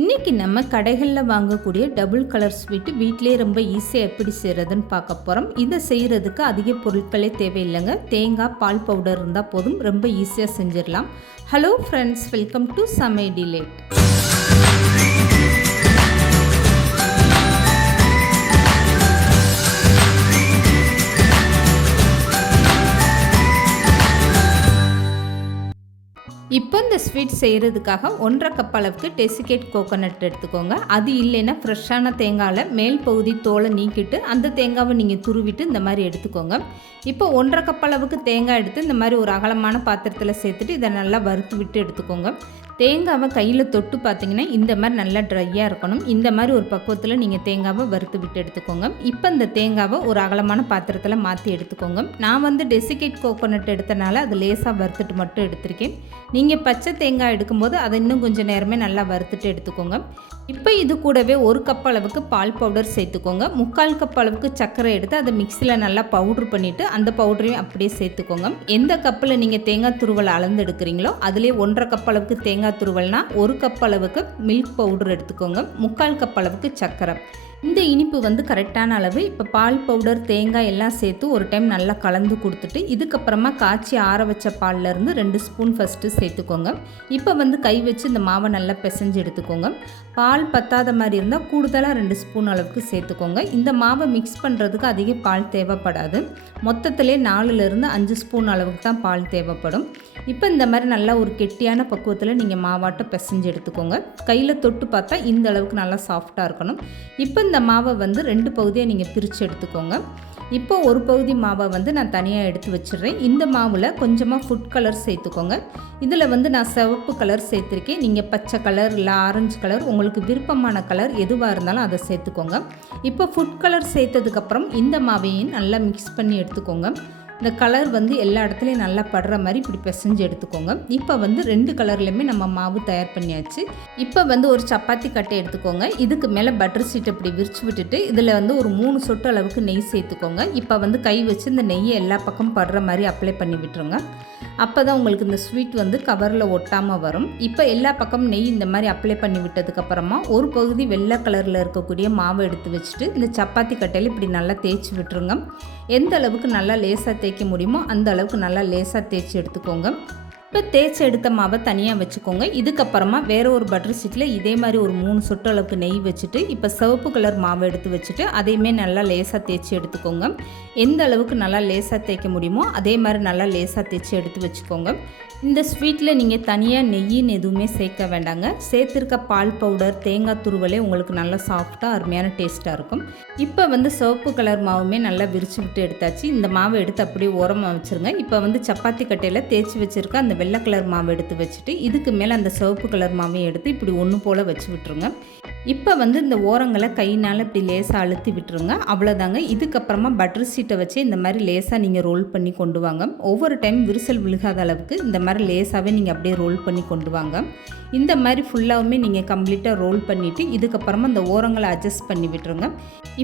இன்றைக்கி நம்ம கடைகளில் வாங்கக்கூடிய டபுள் கலர் ஸ்வீட்டு வீட்டிலே ரொம்ப ஈஸியாக எப்படி செய்கிறதுன்னு பார்க்க போகிறோம். இதை செய்கிறதுக்கு அதிக பொருட்களே தேவையில்லைங்க. தேங்காய், பால் பவுடர் இருந்தால் போதும், ரொம்ப ஈஸியாக செஞ்சிடலாம். ஹலோ ஃப்ரெண்ட்ஸ், வெல்கம் டு சமையல் டிலேட். இப்போ இந்த ஸ்வீட் செய்கிறதுக்காக 1.5 கப் அளவுக்கு டெசிகேட் கோகோனட் எடுத்துக்கோங்க. அது இல்லைன்னா ஃப்ரெஷ்ஷான தேங்காயில் மேல் பகுதி தோலை நீக்கிட்டு அந்த தேங்காவை நீங்கள் துருவிட்டு இந்த மாதிரி எடுத்துக்கோங்க. இப்போ 1.5 கப் அளவுக்கு தேங்காய் எடுத்து இந்த மாதிரி ஒரு அகலமான பாத்திரத்தில் சேர்த்துட்டு இதை நல்லா வறுத்து விட்டு எடுத்துக்கோங்க. தேங்காவை கையில் தொட்டு பார்த்தீங்கன்னா இந்த மாதிரி நல்லா ட்ரையாக இருக்கணும். இந்த மாதிரி ஒரு பக்குவத்தில் நீங்கள் தேங்காவை வறுத்து விட்டு எடுத்துக்கோங்க. இப்போ இந்த தேங்காவை ஒரு அகலமான பாத்திரத்தில் மாற்றி எடுத்துக்கோங்க. நான் டெசிகேட் கோகோனட் எடுத்தனால அது லேசாக வறுத்துட்டு மட்டும் எடுத்திருக்கேன். நீங்கள் பச்சை தேங்காய் எடுக்கும்போது அதை இன்னும் கொஞ்சம் நேரமே நல்லா வறுத்துட்டு எடுத்துக்கோங்க. இப்போ இது கூடவே 1 கப் அளவுக்கு பால் பவுடர் சேர்த்துக்கோங்க. 3/4 கப் அளவுக்கு சர்க்கரை எடுத்து அதை மிக்சியில் நல்லா பவுட்ரு பண்ணிவிட்டு அந்த பவுடரையும் அப்படியே சேர்த்துக்கோங்க. எந்த கப்பில் நீங்கள் தேங்காய் துருவல் அளந்து எடுக்கிறீங்களோ அதிலே 1.5 கப் அளவுக்கு தேங்காய் துருவல்னா 1 கப் அளவுக்கு மில்க் பவுடர் எடுத்துக்கோங்க. 3/4 கப் அளவுக்கு சர்க்கரை. இந்த இனிப்பு கரெக்டான அளவு. இப்போ பால் பவுடர், தேங்காய் எல்லாம் சேர்த்து ஒரு டைம் நல்லா கலந்து கொடுத்துட்டு இதுக்கப்புறமா காய்ச்சி ஆற வச்ச பால்லேருந்து 2 ஸ்பூன் ஃபஸ்ட்டு சேர்த்துக்கோங்க. இப்போ கை வச்சு இந்த மாவை நல்லா பிசைஞ்சு எடுத்துக்கோங்க. பால் பத்தாத மாதிரி இருந்தால் கூடுதலாக 2 ஸ்பூன் அளவுக்கு சேர்த்துக்கோங்க. இந்த மாவை மிக்ஸ் பண்ணுறதுக்கு அதிக பால் தேவைப்படாது. மொத்தத்திலே 4லேருந்து 5 ஸ்பூன் அளவுக்கு தான் பால் தேவைப்படும். இப்போ இந்த மாதிரி நல்லா ஒரு கெட்டியான பக்குவத்தில் நீங்கள் மாவாட்டை பிசைஞ்சு எடுத்துக்கோங்க. கையில் தொட்டு பார்த்தா இந்த அளவுக்கு நல்லா சாஃப்டாக இருக்கணும். இப்போ இந்த மாவை 2 பகுதியாக நீங்கள் பிரித்து எடுத்துக்கோங்க. இப்போ ஒரு பகுதி மாவை நான் தனியாக எடுத்து வச்சிடுறேன். இந்த மாவில் கொஞ்சமாக ஃபுட் கலர் சேர்த்துக்கோங்க. இதில் நான் சிவப்பு கலர் சேர்த்துருக்கேன். நீங்கள் பச்சை கலர் இல்லை ஆரஞ்சு கலர் உங்களுக்கு விருப்பமான கலர் எதுவாக இருந்தாலும் அதை சேர்த்துக்கோங்க. இப்போ ஃபுட் கலர் சேர்த்ததுக்கப்புறம் இந்த மாவையும் நல்லா மிக்ஸ் பண்ணி எடுத்துக்கோங்க. இந்த கலர் எல்லா இடத்துலையும் நல்லா படுற மாதிரி இப்படி பிசைஞ்சு எடுத்துக்கோங்க. இப்போ 2 கலர்லையுமே நம்ம மாவு தயார் பண்ணியாச்சு. இப்போ ஒரு சப்பாத்தி கட்டை எடுத்துக்கோங்க. இதுக்கு மேலே பட்டர் சீட் இப்படி விரிச்சு விட்டுட்டு இதில் ஒரு 3 சொட்டு அளவுக்கு நெய் சேர்த்துக்கோங்க. இப்போ கை வச்சு இந்த நெய்யை எல்லா பக்கம் படுற மாதிரி அப்ளை பண்ணி விட்டுருங்க. அப்போ தான் உங்களுக்கு இந்த ஸ்வீட் கவரில் ஒட்டாமல் வரும். இப்போ எல்லா பக்கம் நெய் இந்த மாதிரி அப்ளை பண்ணி விட்டதுக்கப்புறமா ஒரு பகுதி வெள்ளை கலரில் இருக்கக்கூடிய மாவை எடுத்து வச்சுட்டு இந்த சப்பாத்தி கட்டையில் இப்படி நல்லா தேய்ச்சி விட்டுருங்க. எந்த அளவுக்கு நல்லா லேசாக தேய்க்க முடியுமோ அந்த அளவுக்கு நல்லா லேசாக தேய்ச்சி எடுத்துக்கோங்க. இப்போ தேய்ச்சி எடுத்த மாவை தனியாக வச்சுக்கோங்க. இதுக்கப்புறமா வேறு ஒரு பட்டர் சீட்டில் இதே மாதிரி ஒரு 3 சொட்டு அளவுக்கு நெய் வச்சுட்டு இப்போ சிவப்பு கலர் மாவை எடுத்து வச்சுட்டு அதையுமே நல்லா லேசாக தேய்ச்சி எடுத்துக்கோங்க. எந்த அளவுக்கு நல்லா லேசாக தேய்க்க முடியுமோ அதே மாதிரி நல்லா லேசாக தேய்ச்சி எடுத்து வச்சுக்கோங்க. இந்த ஸ்வீட்டில் நீங்கள் தனியாக நெய்யின்னு எதுவுமே சேர்க்க வேண்டாங்க. சேர்த்துருக்க பால் பவுடர், தேங்காய் துருவலே உங்களுக்கு நல்லா சாஃப்டாக அருமையான டேஸ்ட்டாக இருக்கும். இப்போ சிவப்பு கலர் மாவுமே நல்லா விரிச்சு விட்டு எடுத்தாச்சு. இந்த மாவை எடுத்து அப்படியே ஓரமாக வச்சுருங்க. இப்போ சப்பாத்தி கட்டையில் தேய்ச்சி வச்சுருக்க அந்த வெள்ளை கலர் மாவை எடுத்து வச்சுட்டு இதுக்கு மேலே அந்த சிவப்பு கலர் மாவையும் எடுத்து இப்படி ஒன்று போல் வச்சு விட்டுருங்க. இப்போ இந்த ஓரங்களை கையினால் இப்படி லேசாக அழுத்தி விட்டுருங்க. அவ்வளோதாங்க. இதுக்கப்புறமா பட்டர் சீட்டை வச்சு இந்த மாதிரி லேசாக நீங்கள் ரோல் பண்ணி கொண்டு வாங்க. ஒவ்வொரு டைம் விரிசல் விழுகாத அளவுக்கு இந்த மாதிரி லேசாகவே நீங்கள் அப்படியே ரோல் பண்ணி கொண்டு வாங்க. இந்த மாதிரி ஃபுல்லாகவுமே நீங்கள் கம்ப்ளீட்டாக ரோல் பண்ணிவிட்டு இதுக்கப்புறமா இந்த ஓரங்களை அட்ஜஸ்ட் பண்ணி விட்டுருங்க.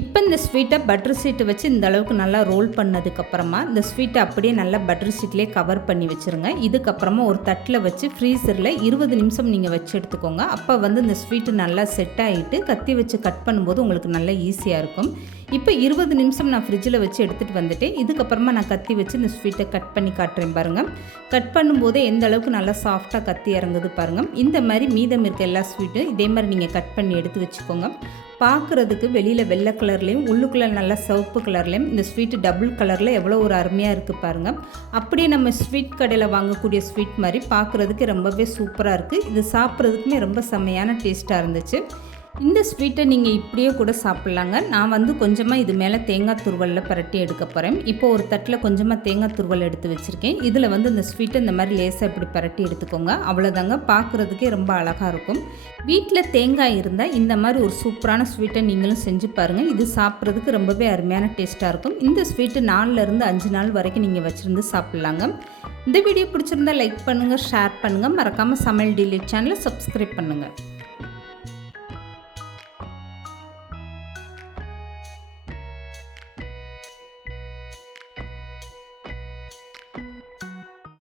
இப்போ இந்த ஸ்வீட்டை பட்டர் சீட்டை வச்சு இந்த அளவுக்கு நல்லா ரோல் பண்ணதுக்கப்புறமா இந்த ஸ்வீட்டை அப்படியே நல்லா பட்டர் சீட்லேயே கவர் பண்ணி வச்சுருங்க. இதுக்கப்புறமா ஒரு தட்டில் வச்சு ஃப்ரீசரில் 20 நிமிஷம் நீங்கள் வச்சு எடுத்துக்கோங்க. அப்போ இந்த ஸ்வீட்டு நல்லா செட் ஆகிட்டு கத்தி வச்சு கட் பண்ணும்போது உங்களுக்கு நல்லா ஈஸியாக இருக்கும். இப்போ 20 நிமிஷம் நான் ஃப்ரிட்ஜில் வச்சு எடுத்துகிட்டு வந்துட்டேன். இதுக்கப்புறமா நான் கத்தி வச்சு இந்த ஸ்வீட்டை கட் பண்ணி காட்டுறேன் பாருங்கள். கட் பண்ணும்போதே எந்த அளவுக்கு நல்லா சாஃப்டாக கத்தி இறங்குது பாருங்கள். இந்த மாதிரி மீதம் இருக்க எல்லா ஸ்வீட்டும் இதே மாதிரி நீங்கள் கட் பண்ணி எடுத்து வச்சுக்கோங்க. பார்க்குறதுக்கு வெளியில் வெள்ளை கலர்லேயும் உள்ளுக்குள்ளே நல்லா சிவப்பு கலர்லேயும் இந்த ஸ்வீட்டு டபுள் கலரில் எவ்வளோ ஒரு அருமையாக இருக்குது பாருங்கள். அப்படியே நம்ம ஸ்வீட் கடையில் வாங்கக்கூடிய ஸ்வீட் மாதிரி பார்க்குறதுக்கு ரொம்பவே சூப்பராக இருக்குது. இது சாப்பிட்றதுக்குமே ரொம்ப செம்மையான டேஸ்ட்டாக இருந்துச்சு. இந்த ஸ்வீட்டை நீங்கள் இப்படியே கூட சாப்பிட்லாங்க. நான் கொஞ்சமாக இது மேலே தேங்காய் துருவலில் பரட்டி எடுக்க போகிறேன். இப்போ ஒரு தட்டில் கொஞ்சமாக தேங்காய் துருவல் எடுத்து வச்சுருக்கேன். இதில் இந்த ஸ்வீட்டை இந்த மாதிரி லேசாக இப்படி பரட்டி எடுத்துக்கோங்க. அவ்வளோதாங்க. பார்க்குறதுக்கே ரொம்ப அழகாக இருக்கும். வீட்டில் தேங்காய் இருந்தால் இந்த மாதிரி ஒரு சூப்பரான ஸ்வீட்டை நீங்களும் செஞ்சு பாருங்கள். இது சாப்பிட்றதுக்கு ரொம்பவே அருமையான டேஸ்ட்டாக இருக்கும். இந்த ஸ்வீட்டு 4லேருந்து 5 நாள் வரைக்கும் நீங்கள் வச்சுருந்து சாப்பிட்லாங்க. இந்த வீடியோ பிடிச்சிருந்தா லைக் பண்ணுங்கள், ஷேர் பண்ணுங்கள். மறக்காமல் சமையல் டிலேட் சேனலை சப்ஸ்கிரைப் பண்ணுங்கள்.